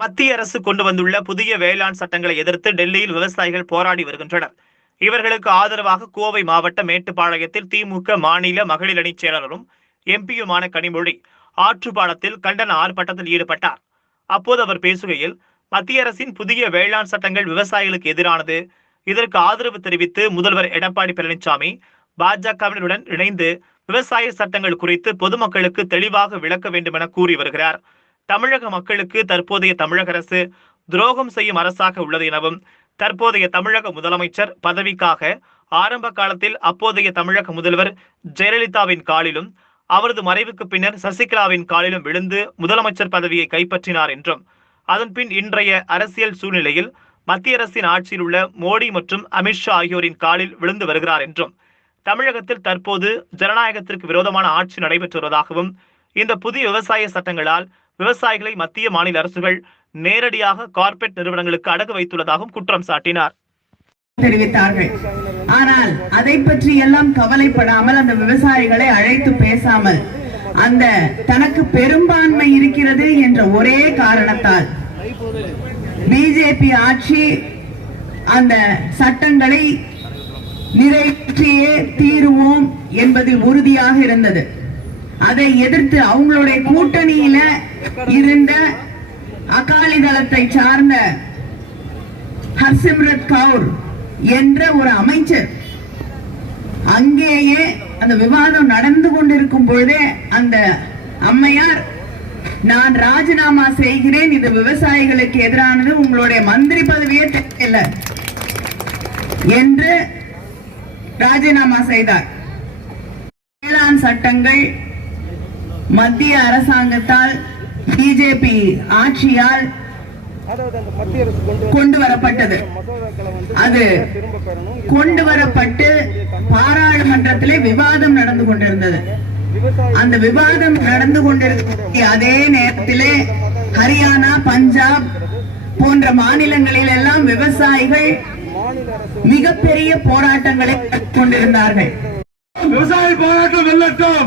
மத்திய அரசு கொண்டு வந்துள்ள புதிய வேளாண் சட்டங்களை எதிர்த்து டெல்லியில் விவசாயிகள் போராடி வருகின்றனர். இவர்களுக்கு ஆதரவாக கோவை மாவட்ட மேட்டுப்பாளையத்தில் திமுக மாநில மகளிர் அணி செயலாளரும் எம்பியுமான கனிமொழி ஆற்றுப்பாலத்தில் கண்டன ஆர்ப்பாட்டத்தில் ஈடுபட்டார். அப்போது அவர் பேசுகையில், மத்திய அரசின் புதிய வேளாண் சட்டங்கள் விவசாயிகளுக்கு எதிரானது. இதற்கு ஆதரவு தெரிவித்து முதல்வர் எடப்பாடி பழனிசாமி பாஜகவினருடன் இணைந்து விவசாய சட்டங்கள் குறித்து பொதுமக்களுக்கு தெளிவாக விளக்க வேண்டும் என கூறி வருகிறார். தமிழக மக்களுக்கு தற்போதைய தமிழக அரசு துரோகம் செய்யும் அரசாக உள்ளது எனவும், தற்போதைய தமிழக முதலமைச்சர் பதவிக்காக ஆரம்ப காலத்தில் அப்போதைய தமிழக முதல்வர் ஜெயலலிதாவின் காலிலும் அவரது மறைவுக்கு பின்னர் சசிகலாவின் காலிலும் விழுந்து முதலமைச்சர் பதவியை கைப்பற்றினார் என்றும், அதன்பின் இன்றைய அரசியல் சூழ்நிலையில் மத்திய அரசின் ஆட்சியில் உள்ள மோடி மற்றும் அமித்ஷா ஆகியோரின் காலில் விழுந்து வருகிறார் என்றும், தமிழகத்தில் தற்போது ஜனநாயகத்திற்கு விரோதமான ஆட்சி நடைபெற்று வருவதாகவும், இந்த புதிய விவசாய சட்டங்களால் விவசாயிகளை மத்திய மாநில அரசுகள் நேரடியாக கார்ப்பரேட் நிறுவனங்களுக்கு அடகு வைத்துள்ளதாகவும் குற்றம் சாட்டினார். தெரிவித்தார்கள். ஆனால் அதை பற்றி எல்லாம் கவலைப்படாமல் அந்த விவசாயிகளை அழைத்து பேசாமல் அந்த தனக்கு பெரும்பான்மை இருக்கிறது என்ற ஒரே காரணத்தால் பிஜேபி ஆட்சி அந்த சட்டங்களை நிறைவேற்றியே தீருவோம் என்பதில் உறுதியாக இருந்தது. அதை எதிர்த்து அவங்களுடைய கூட்டணியில இருந்த அகாலி தளத்தை சார்ந்த ஹர்சிம்ரத் கவுர் என்ற ஒரு அமைச்சர் அங்கேயே அந்த விவாதம் நடந்து கொண்டிருக்கும் பொழுதே அந்த அம்மையார், நான் ராஜினாமா செய்கிறேன், இது விவசாயிகளுக்கு எதிரானது, உங்களுடைய மந்திரி பதவியே தெரியல என்று ராஜினாமா செய்தார். வேளாண் சட்டங்கள் மத்திய அரசாங்கத்தால் பிஜேபி ஆட்சியால் கொண்டு வரப்பட்டது. அது கொண்டு வரப்பட்டு பாராளுமன்றத்திலே விவாதம் நடந்து கொண்டிருந்தது. அந்த விவாதம் நடந்து கொண்டிருக்க அதே நேரத்திலே ஹரியானா, பஞ்சாப் போன்ற மாநிலங்களில் எல்லாம் விவசாயிகள் மிகப்பெரிய போராட்டங்களை கொண்டிருந்தார்கள். விவசாய போராட்டம் வெல்லட்டும்,